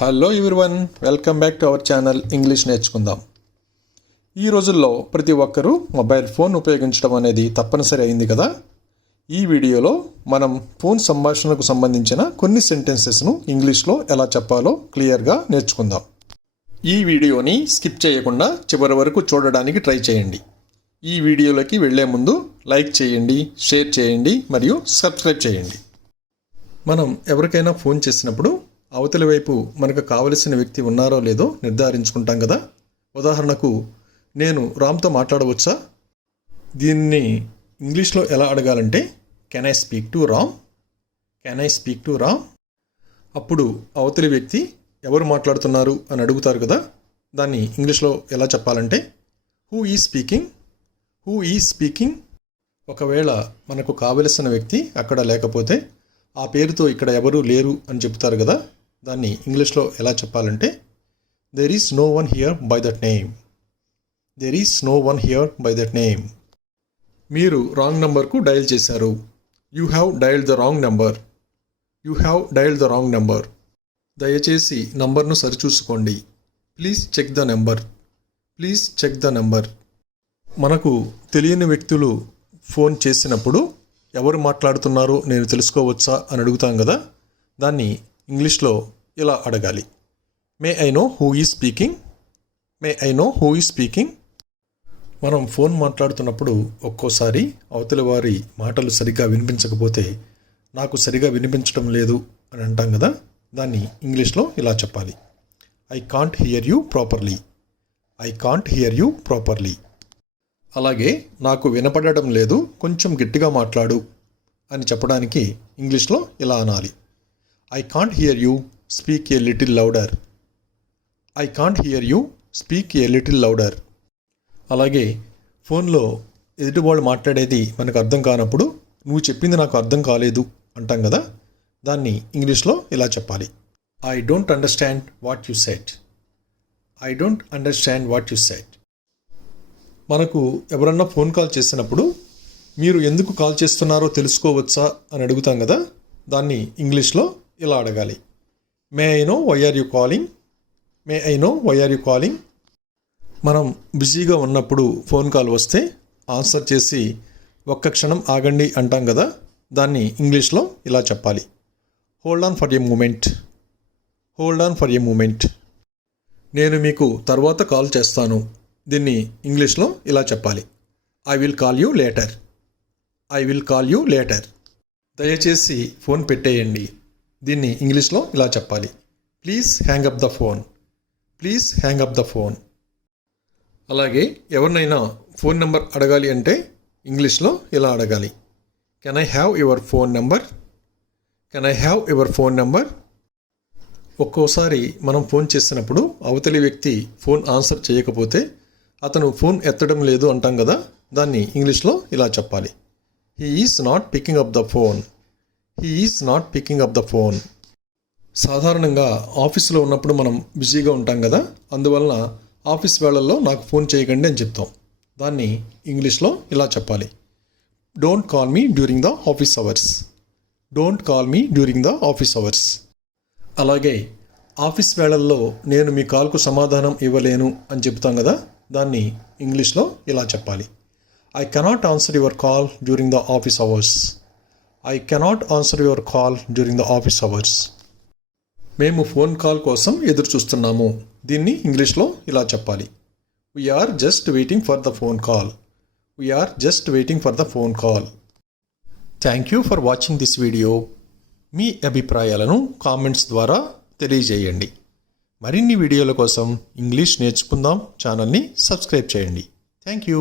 Hello everyone, welcome back to our channel English నేర్చుకుందాం. ఈ రోజుల్లో ప్రతి ఒక్కరూ మొబైల్ ఫోన్ ఉపయోగించడం అనేది తప్పనిసరి అయింది కదా. ఈ వీడియోలో మనం ఫోన్ సంభాషణకు సంబంధించిన కొన్ని సెంటెన్సెస్ను ఇంగ్లీష్లో ఎలా చెప్పాలో క్లియర్గా నేర్చుకుందాం. ఈ వీడియోని స్కిప్ చేయకుండా చివరి వరకు చూడడానికి ట్రై చేయండి. ఈ వీడియోలోకి వెళ్లే ముందు లైక్ చేయండి, షేర్ చేయండి మరియు సబ్స్క్రైబ్ చేయండి. మనం ఎవరికైనా ఫోన్ చేసినప్పుడు అవతలి వైపు మనకు కావలసిన వ్యక్తి ఉన్నారో లేదో నిర్ధారించుకుంటాం కదా. ఉదాహరణకు, నేను రామ్తో మాట్లాడవచ్చా? దీన్ని ఇంగ్లీష్లో ఎలా అడగాలంటే can I speak to Ram, can I speak to Ram. అప్పుడు అవతలి వ్యక్తి ఎవరు మాట్లాడుతున్నారు అని అడుగుతారు కదా. దాన్ని ఇంగ్లీష్లో ఎలా చెప్పాలంటే who is speaking, who is speaking. ఒకవేళ మనకు కావలసిన వ్యక్తి అక్కడ లేకపోతే ఆ పేరుతో ఇక్కడ ఎవరూ లేరు అని చెప్తారు కదా. దాన్ని ఇంగ్లీష్లో ఎలా చెప్పాలంటే there is no one here by that name, there is no one here by that name. మీరు రాంగ్ నంబర్కు డయల్ చేశారు. You have dialled the wrong number, you have dialled the wrong number. దయచేసి నంబర్ను సరిచూసుకోండి. Please check the number, please check the number. మనకు తెలియని వ్యక్తులు phone చేసినప్పుడు ఎవరు మాట్లాడుతున్నారో నేను తెలుసుకోవచ్చా అని అడుగుతాం కదా. దాన్ని ఇంగ్లీష్లో ఇలా అడగాలి, may I know who is speaking, May I know who is speaking. మనం ఫోన్ మాట్లాడుతున్నప్పుడు ఒక్కోసారి అవతలి వారి మాటలు సరిగ్గా వినిపించకపోతే నాకు సరిగా వినిపించడం లేదు అని అంటాం కదా. దాన్ని ఇంగ్లీష్లో ఇలా చెప్పాలి, I can't hear you properly, I can't hear you properly. అలాగే నాకు వినపడడం లేదు, కొంచెం గట్టిగా మాట్లాడు అని చెప్పడానికి ఇంగ్లీష్లో ఇలా అనాలి, I can't hear you, speak a little louder, I can't hear you, speak a little louder. అలాగే ఫోన్లో ఎదుటివాళ్ళు మాట్లాడేది మనకు అర్థం కానప్పుడు నువ్వు చెప్పింది నాకు అర్థం కాలేదు అంటాం కదా. దాన్ని ఇంగ్లీష్లో ఇలా చెప్పాలి, I don't understand what you said, I don't understand what you said. మనకు ఎవరన్నా ఫోన్ కాల్ చేసినప్పుడు మీరు ఎందుకు కాల్ చేస్తున్నారో తెలుసుకోవచ్చా అని అడుగుతాం కదా. దాన్ని ఇంగ్లీష్లో ఇలా అడగాలి, may I know why are you calling, may I know why are you calling. మనం బిజీగా ఉన్నప్పుడు ఫోన్ కాల్ వస్తే ఆన్సర్ చేసి ఒక్క క్షణం ఆగండి అంటాం కదా. దాన్ని ఇంగ్లీష్లో ఇలా చెప్పాలి, hold on for a moment, hold on for a moment. నేను మీకు తర్వాత కాల్ చేస్తాను. దీన్ని ఇంగ్లీష్లో ఇలా చెప్పాలి, I will call you later, I will call you later. దయచేసి ఫోన్ పెట్టేయండి. దీన్ని ఇంగ్లీష్లో ఇలా చెప్పాలి, please hang up the phone, please hang up the phone. అలాగే ఎవరినైనా ఫోన్ నెంబర్ అడగాలి అంటే ఇంగ్లీష్లో ఇలా అడగాలి, can I have your phone number, can I have your phone number. ఒక్కోసారి మనం ఫోన్ చేసినప్పుడు అవతలి వ్యక్తి ఫోన్ ఆన్సర్ చేయకపోతే అతను ఫోన్ ఎత్తడం లేదు అంటాం కదా. దాన్ని ఇంగ్లీష్లో ఇలా చెప్పాలి, he is not picking up the phone, he is not picking up the phone. సాధారణంగా ఆఫీస్లో ఉన్నప్పుడు మనం బిజీగా ఉంటాం కదా. అందువలన ఆఫీస్ వేళల్లో నాకు ఫోన్ చేయకండి అని చెప్తాం. దాన్ని ఇంగ్లీష్లో ఇలా చెప్పాలి, don't call me during the office hours, don't call me during the office hours. అలాగే ఆఫీస్ వేళల్లో నేను మీ కాల్కు సమాధానం ఇవ్వలేను అని చెప్తాం కదా. దాన్ని ఇంగ్లీష్లో ఇలా చెప్పాలి, I cannot answer your call during the office hours, I cannot answer your call during the office hours. మేము ఫోన్ కాల్ కోసం ఎదురు చూస్తున్నాము. దీన్ని ఇంగ్లీష్లో ఇలా చెప్పాలి, we're just waiting for the phone call, we're just waiting for the phone call. Thank you for watching this video. మీ అభిప్రాయాలను కామెంట్స్ ద్వారా తెలియజేయండి. మరిన్ని వీడియోల కోసం ఇంగ్లీష్ నేర్చుకుందాం ఛానల్ని సబ్స్క్రైబ్ చేయండి. Thank you.